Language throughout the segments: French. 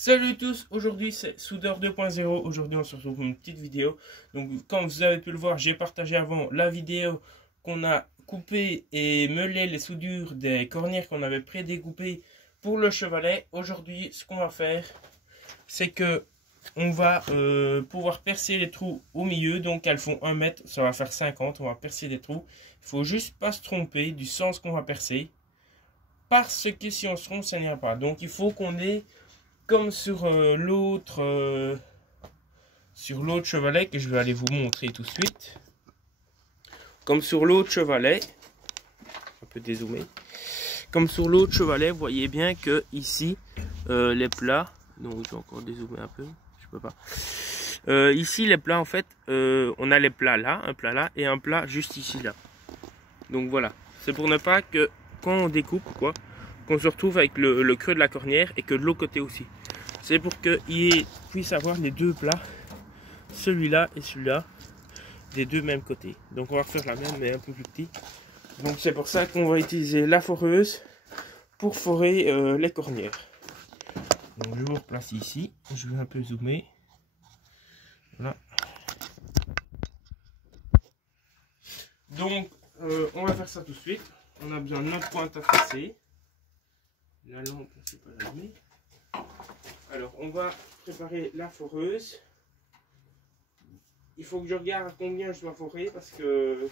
Salut tous, aujourd'hui c'est Soudeur 2.0. Aujourd'hui on se retrouve pour une petite vidéo. Donc comme vous avez pu le voir, j'ai partagé avant la vidéo qu'on a coupé et meulé les soudures des cornières qu'on avait pré-découpées pour le chevalet. Aujourd'hui ce qu'on va faire, c'est que on va pouvoir percer les trous au milieu. Donc elles font 1 mètre, ça va faire 50, on va percer des trous. Il faut juste pas se tromper du sens qu'on va percer, parce que si on se trompe ça n'ira pas. Donc il faut qu'on ait comme sur l'autre chevalet, que je vais aller vous montrer tout de suite. Comme sur l'autre chevalet, un peu dézoomé. Comme sur l'autre chevalet, vous voyez bien que ici les plats, donc je vais encore dézoomer un peu, je peux pas. Ici les plats en fait, on a les plats là, un plat là et un plat juste ici là. Donc voilà, c'est pour ne pas que quand on découpe quoi, qu'on se retrouve avec le creux de la cornière et que de l'autre côté aussi. C'est pour qu'il puisse avoir les deux plats, celui-là et celui-là, des deux mêmes côtés. Donc on va refaire la même mais un peu plus petit. Donc c'est pour ça qu'on va utiliser la foreuse pour forer les cornières. Donc je vous replace ici, je vais un peu zoomer. Voilà. Donc on va faire ça tout de suite. On a besoin de notre pointe à tracer. La lampe, c'est pas allumé. Alors, on va préparer la foreuse. Il faut que je regarde combien je dois forer parce que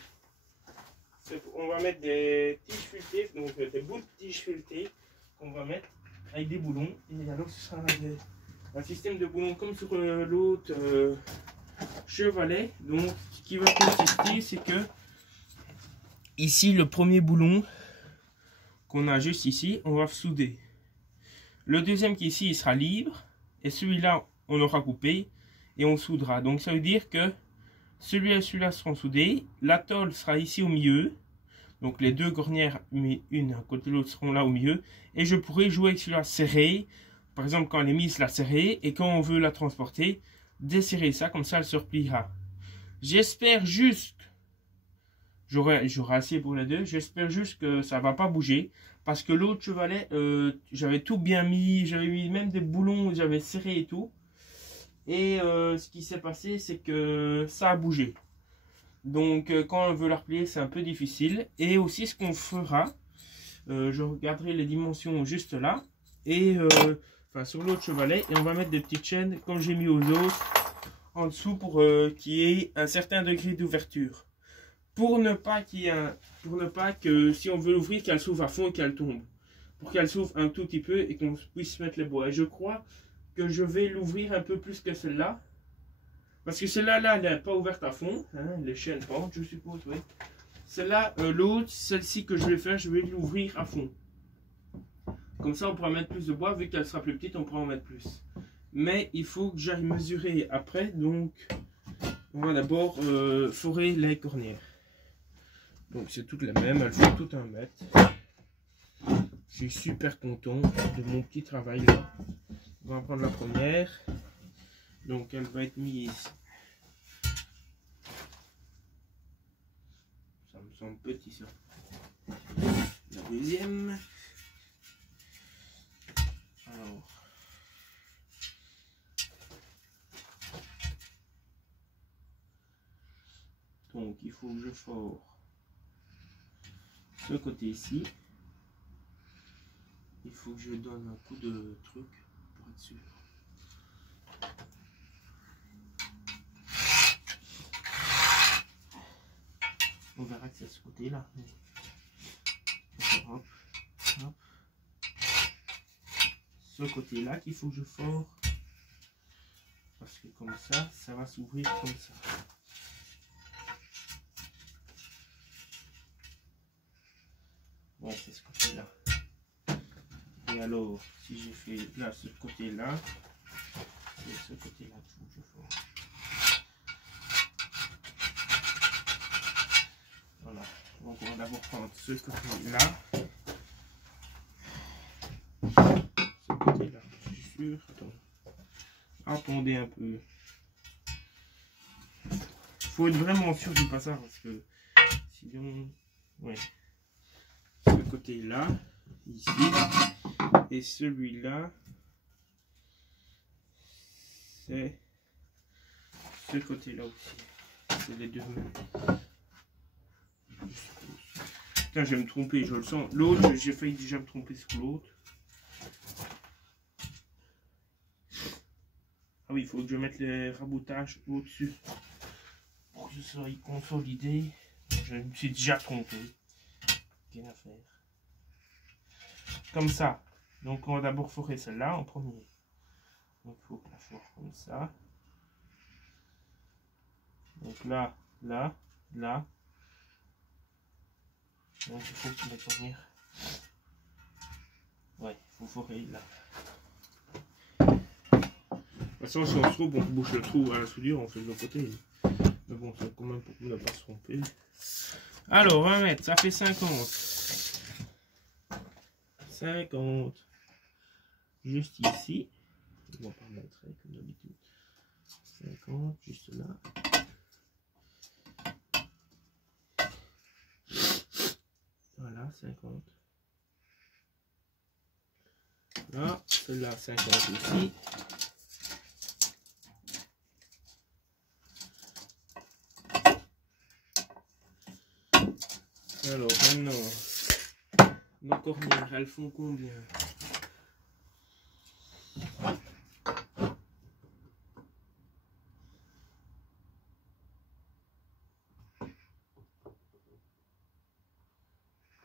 on va mettre des tiges filetées, donc des bouts de tiges filetées qu'on va mettre avec des boulons. Et alors, ce sera un système de boulons comme sur l'autre chevalet. Donc, ce qui va consister, c'est que ici, le premier boulon qu'on a juste ici, on va souder. Le deuxième qui est ici, il sera libre. Et celui-là, on aura coupé. Et on soudera. Donc ça veut dire que celui-là et celui-là seront soudés. La tôle sera ici au milieu. Donc les deux cornières, une à côté de l'autre, seront là au milieu. Et je pourrai jouer avec celui-là serré. Par exemple, quand elle est mise, la serrer. Et quand on veut la transporter, desserrer ça. Comme ça, elle se repliera. J'espère juste... J'aurai assez pour les deux. J'espère juste que ça va pas bouger. Parce que l'autre chevalet, j'avais tout bien mis. J'avais mis même des boulons, j'avais serré et tout. Et ce qui s'est passé, c'est que ça a bougé. Donc quand on veut la replier, c'est un peu difficile. Et aussi ce qu'on fera, je regarderai les dimensions juste là. Et enfin sur l'autre chevalet. Et on va mettre des petites chaînes, comme j'ai mis aux autres, en dessous pour qu'il y ait un certain degré d'ouverture. Pour ne pas que si on veut l'ouvrir, qu'elle s'ouvre à fond et qu'elle tombe. Pour qu'elle s'ouvre un tout petit peu et qu'on puisse mettre les bois. Et je crois que je vais l'ouvrir un peu plus que celle-là. Parce que celle-là, elle n'est pas ouverte à fond. Hein, les chaînes pendent, je suppose, oui. Celle-là, l'autre, celle-ci que je vais faire, je vais l'ouvrir à fond. Comme ça, on pourra mettre plus de bois. Vu qu'elle sera plus petite, on pourra en mettre plus. Mais il faut que j'aille mesurer après. Donc, on va d'abord forer les cornières. Donc c'est toutes les mêmes, elles font tout 1 mètre. Je suis super content de mon petit travail là. On va prendre la première. Donc elle va être mise. Ça me semble petit ça. La deuxième. Alors. Donc il faut que je fore ce côté ici. Il faut que je donne un coup de truc pour être sûr. On verra que c'est ce côté là. Hop, hop. Ce côté là qu'il faut que je fore. Parce que comme ça va s'ouvrir comme ça. Bon, c'est ce côté-là. Et alors, si j'ai fait là, ce côté-là, c'est ce côté-là qu'il faut que je fasse. Voilà. Donc, on va d'abord prendre ce côté-là. Ce côté-là, je suis sûr. Attends. Attendez un peu. Il faut être vraiment sûr du passage parce que sinon, ouais. Ce côté-là, ici, et celui-là, c'est ce côté-là aussi. C'est les deux mêmes. Putain, je vais me tromper, je le sens. L'autre, j'ai failli déjà me tromper sur l'autre. Ah oui, il faut que je mette les raboutages au-dessus pour que ce soit consolidé. Je me suis déjà trompé. Rien à faire. Comme ça. Donc on va d'abord forer celle-là en premier. Donc il faut que la foire comme ça. Donc là, là, là. Donc il faut qu'il mette venir. Ouais, il faut forer là. De toute façon, si on se trompe, on bouche le trou à la soudure, on fait de l'autre côté. Mais bon, c'est quand même pour ne pas se tromper. Alors, 20 mètres, ça fait 50. 50. Juste ici. On va pas mettre comme d'habitude. 50, juste là. Voilà, 50. Là, celle-là, 50 aussi. Alors maintenant, nos cornières, elles font combien?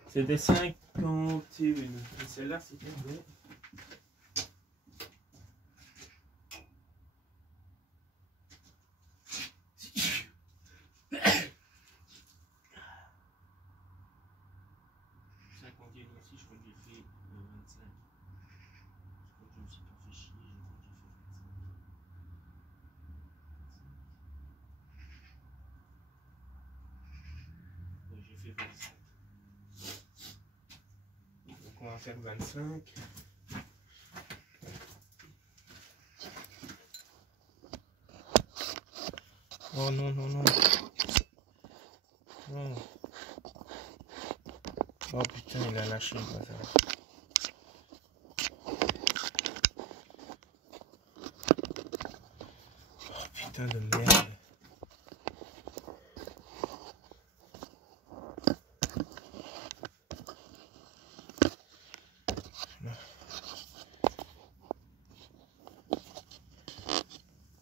C'est des 51. Et celle-là, c'était des... Aussi, je crois que j'ai fait 25. Je crois que je me suis pas fait chier, je crois que j'ai fait 25. Oui, j'ai fait 25. Donc on va faire 25. Oh non, non, non. Non. Oh putain, il a lâché le bazar. Oh putain de merde.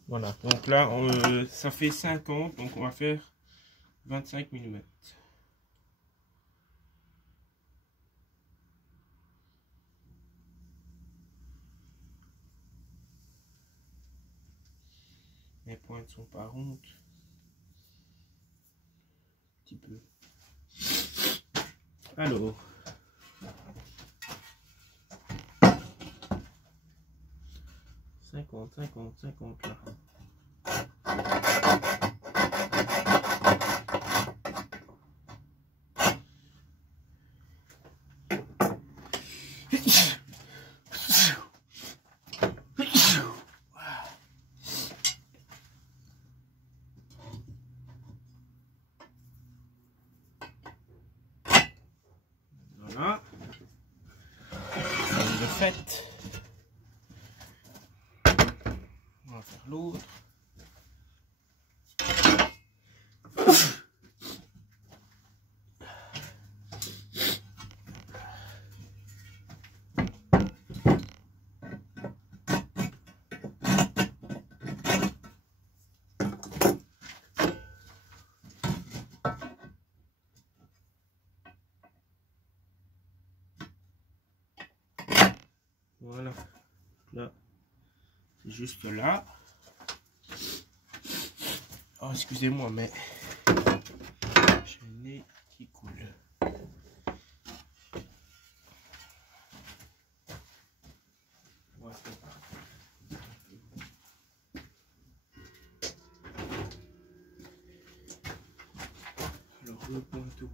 Voilà, donc là, ça fait 50, donc on va faire 25 mm. Les pointes sont pas rondes. Un petit peu. Alors. Cinquante là. Voilà. C'est le fait. On va faire l'autre. Voilà. Là, c'est juste là. Oh, excusez-moi, mais j'ai le nez qui coule. Voilà. Alors, le pointeau.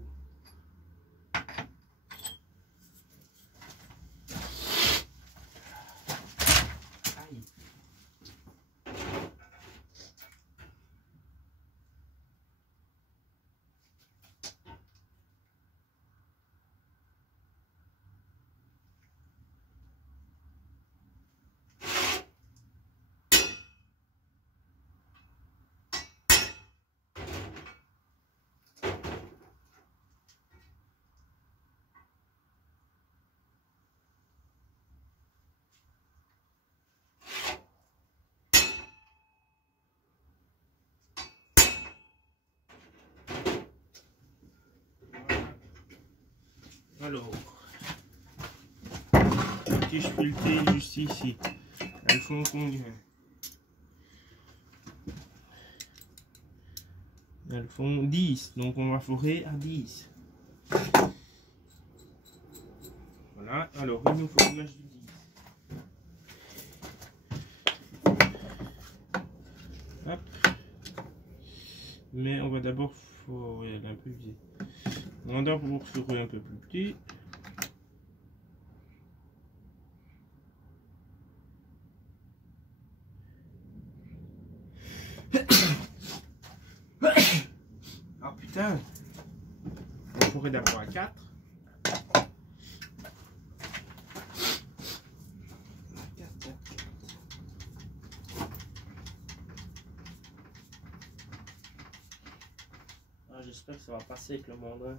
Alors, les tiges filetées juste ici, elles font combien? Elles font 10, donc on va forer à 10. Voilà, alors il nous faut l'image du 10. Hop. Mais on va d'abord forer, elle est un peu vieille. On va d'abord forer un peu plus petit. Ah putain, on va forer d'abord à 4. J'espère que ça va passer avec le mandarin.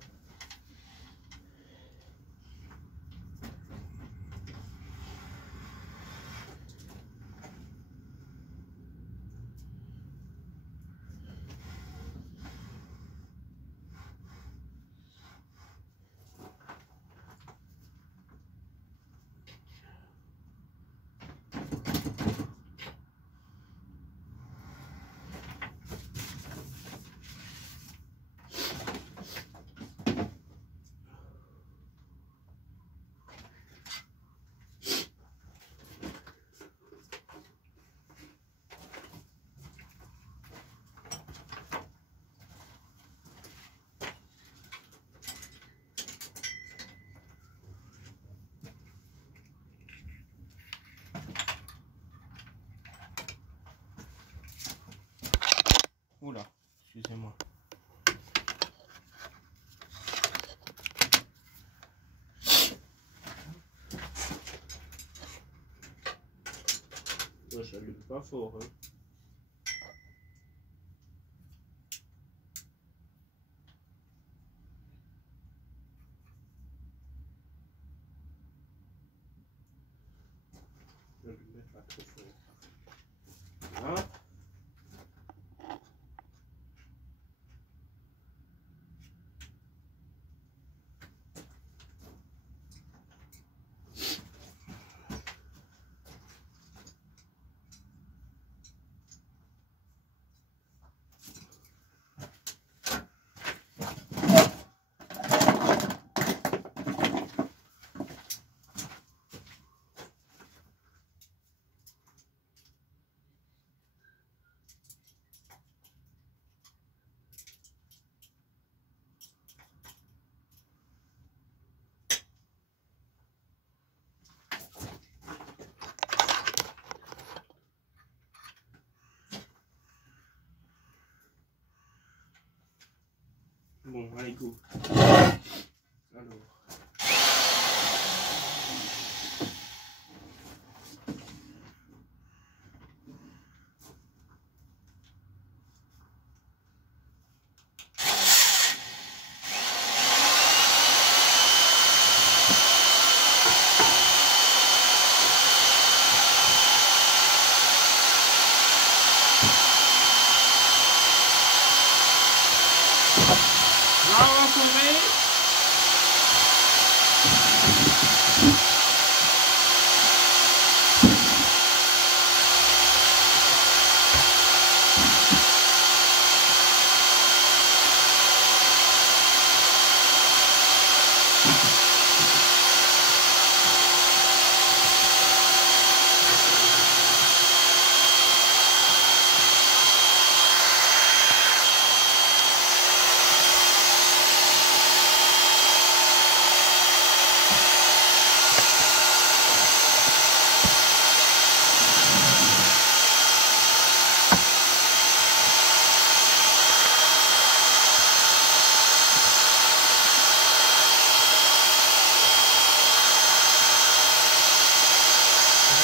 Oula, excusez-moi. Je l'allume pas fort. Hein. Je vais le mettre pas trop fort. Voilà. Bon, allez, go. Alors.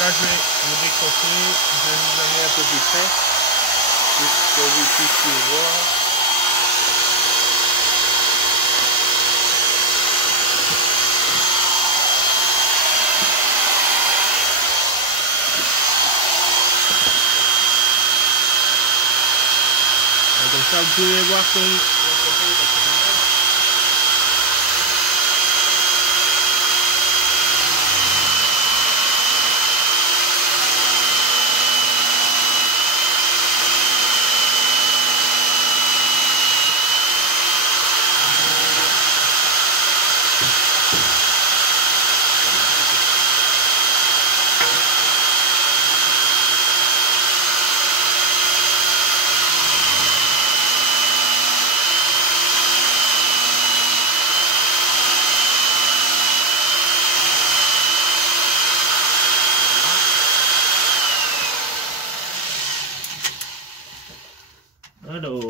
Là, je vais vous décrocher, je vais vous amener un peu plus près pour que vous puissiez voir. Et comme ça, vous pouvez voir qu'on Alors,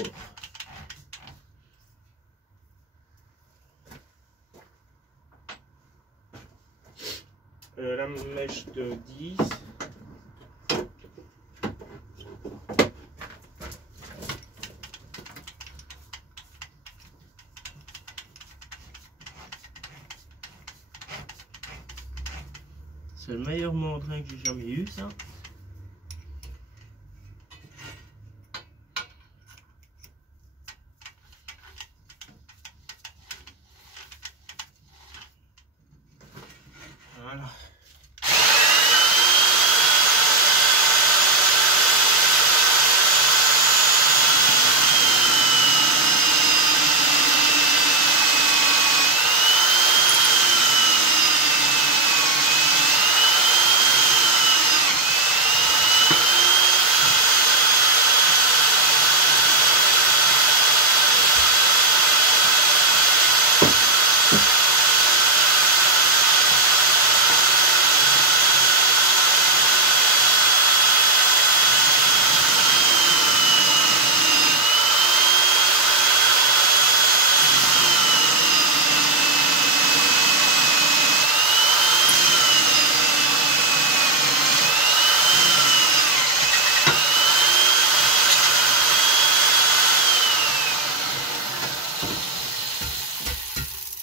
la mèche de 10. C'est le meilleur mandrin que j'ai jamais eu, ça. Voilà.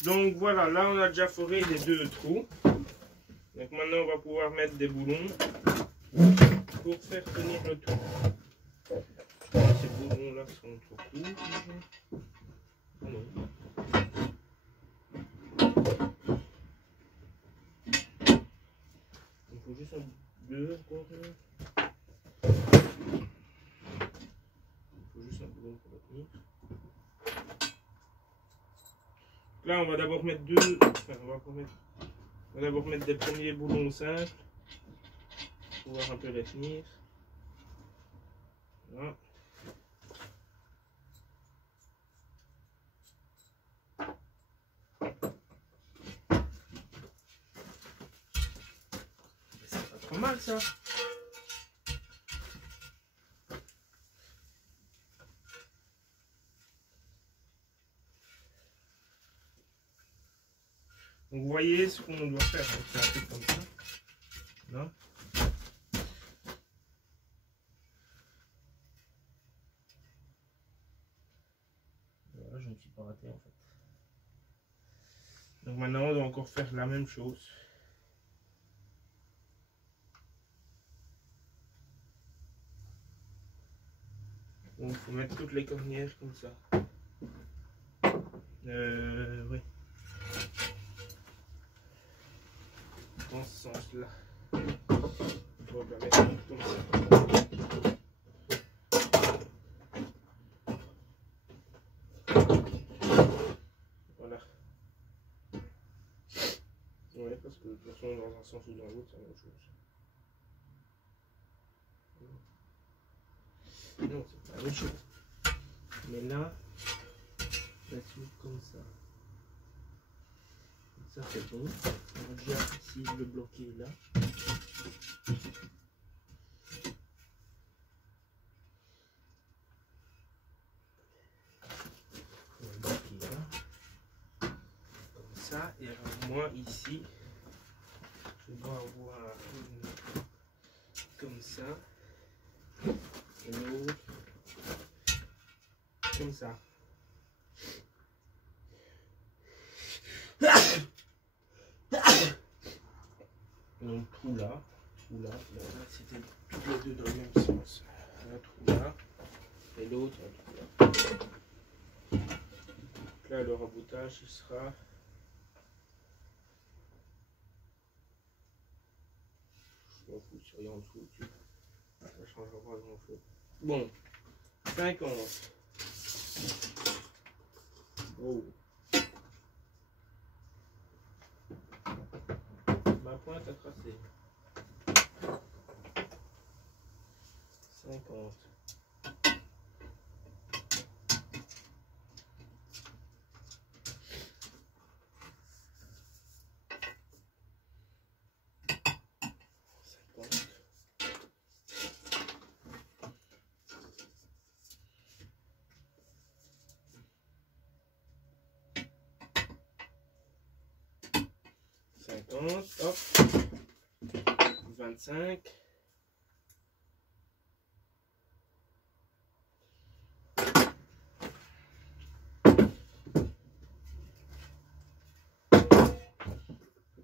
Donc voilà, là on a déjà foré les 2 trous. Donc maintenant on va pouvoir mettre des boulons pour faire tenir le tout. Ces boulons là sont trop courts. Ah non. Il faut juste un 2 encore. Il faut juste un boulon pour le tenir. Là, on va d'abord mettre on va d'abord mettre des premiers boulons simples pour pouvoir un peu les tenir. Voilà. C'est pas trop mal ça. Donc vous voyez ce qu'on doit faire, c'est un peu comme ça. Là. Voilà, je ne me suis pas raté en fait. Donc maintenant on doit encore faire la même chose. Donc il faut mettre toutes les cornières comme ça. Oui. Dans ce sens-là. Il faut la mettre comme ça. Voilà. Ouais, parce que de toute façon, dans un sens ou dans l'autre, c'est la même chose. Non, c'est pas la même chose. Mais là, là-dessus, comme ça. Ça c'est bon. On va déjà essayer de le bloquer là. On va le bloquer là. Comme ça. Et alors moi ici, je dois avoir une comme ça. Et l'autre comme ça. Donc trou là, c'était tous les deux dans le même sens. Un trou là et l'autre un trou là. Donc là le raboutage il sera je m'en fous, sur rien en dessous dessus. Ça ne changera pas grand chose. Bon, 50. Oh. Ma pointe à tracer. 50. 30, hop, 25.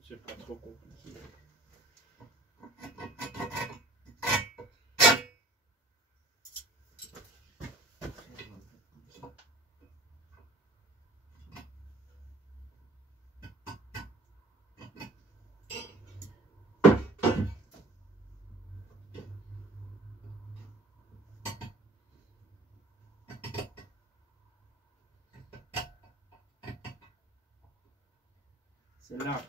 C'est pas trop compliqué. C'est là.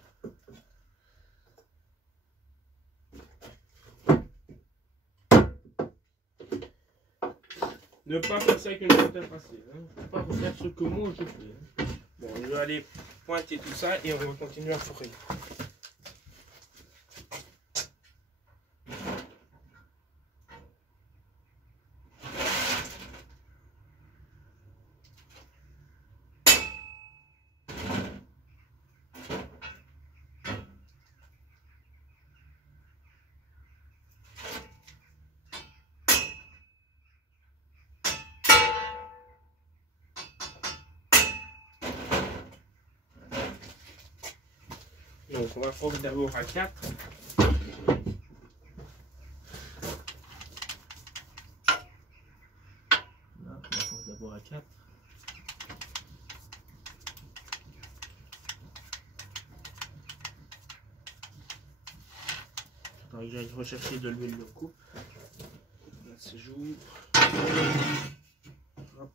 Ne pas faire ça avec une pâte à passer. Hein. Ne pas refaire ce que moi je fais. Hein. Bon, je vais aller pointer tout ça et on va continuer à fourrer. Donc on va fourrer d'abord à 4. Là, on va fourrer d'abord à 4. Attends, que j'aille rechercher de l'huile de coupe. Là c'est j'ouvre. Hop.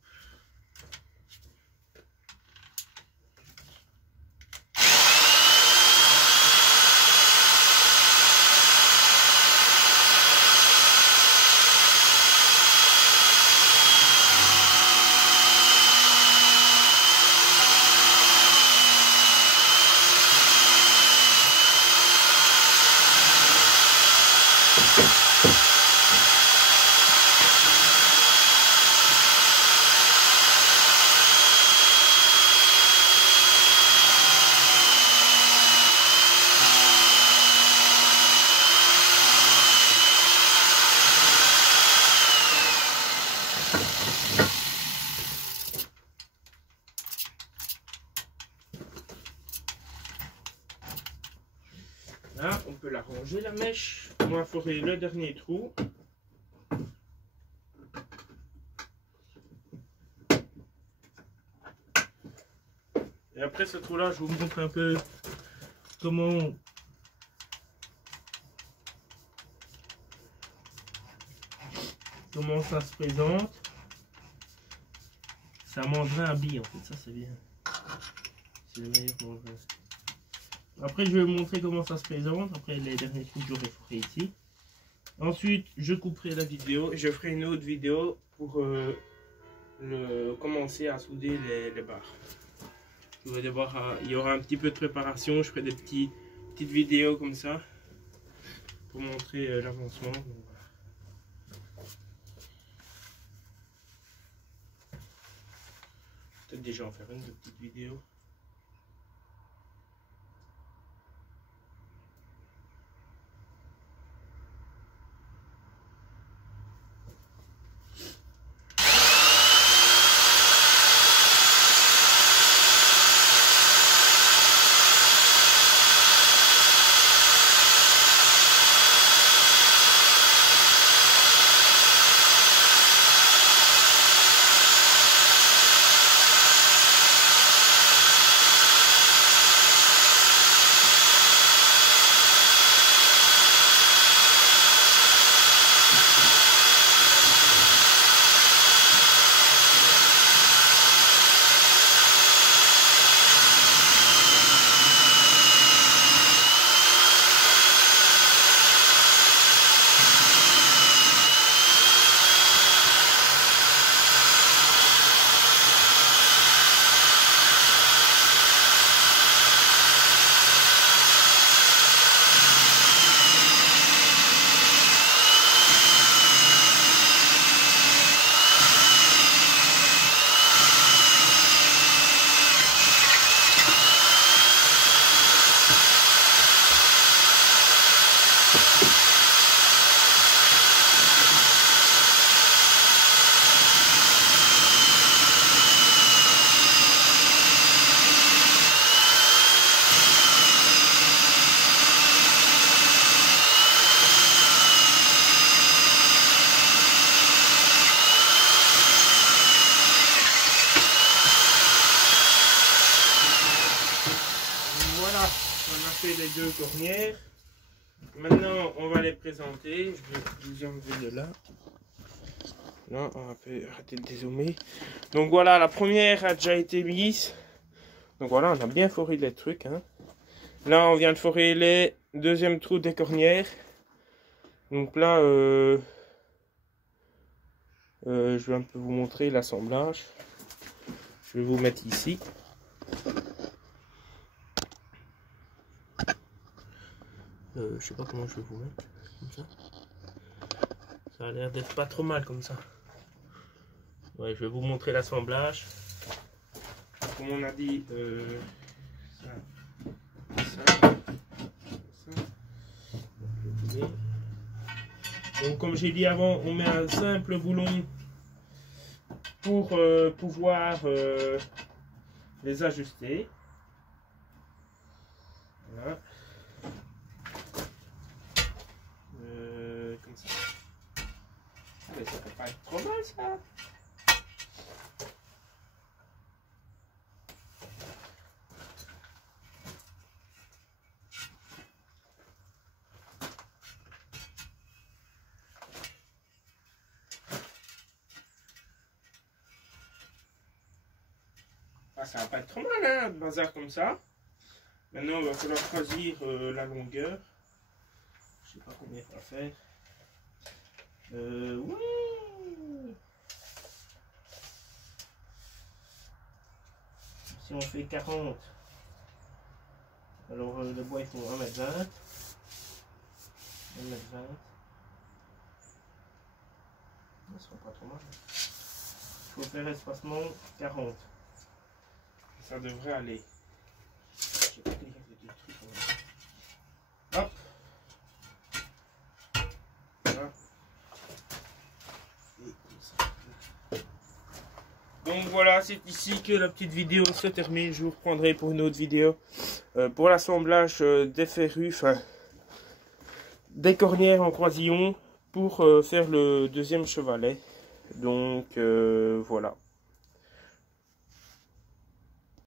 Là, on peut la ranger la mèche. On va fourrer le dernier trou. Et après ce trou là, je vous montre un peu comment ça se présente. Ça mangerait un billet en fait, ça c'est bien. C'est le meilleur mangerait. Après, je vais vous montrer comment ça se présente. Après les derniers trous que j'aurai fourrés ici. Ensuite, je couperai la vidéo et je ferai une autre vidéo pour commencer à souder les barres. Vous allez voir, il y aura un petit peu de préparation. Je ferai des petites vidéos comme ça pour montrer l'avancement. Peut-être déjà en faire une de petite vidéo. fait les deux cornières. Maintenant, on va les présenter. Je vais vous enlever de là. Là, on peut arrêter de dézoomer. Donc voilà, la première a déjà été mise. Donc voilà, on a bien foré les trucs. Hein. Là, on vient de forer les deuxièmes trous des cornières. Donc là, je vais un peu vous montrer l'assemblage. Je vais vous mettre ici. Je sais pas comment je vais vous mettre. Comme ça. Ça a l'air d'être pas trop mal comme ça. Ouais, je vais vous montrer l'assemblage. Comme on a dit, ça. Donc comme j'ai dit avant, on met un simple boulon pour pouvoir les ajuster. Voilà. Comme ça. Allez, ça peut pas être trop mal ça. Ah, ça va pas être trop mal, hein, de bazar comme ça. Maintenant, il va falloir choisir la longueur. Je sais pas combien il va faire. Ouais. Si on fait 40, alors le bois il faut 1,20 m. 1,20 m. Ça sera pas trop mal. Il faut faire espacement 40. Ça devrait aller. Hop. Voilà. Donc voilà, c'est ici que la petite vidéo se termine. Je vous reprendrai pour une autre vidéo. Pour l'assemblage des ferrues, enfin des cornières en croisillon pour faire le deuxième chevalet. Donc voilà.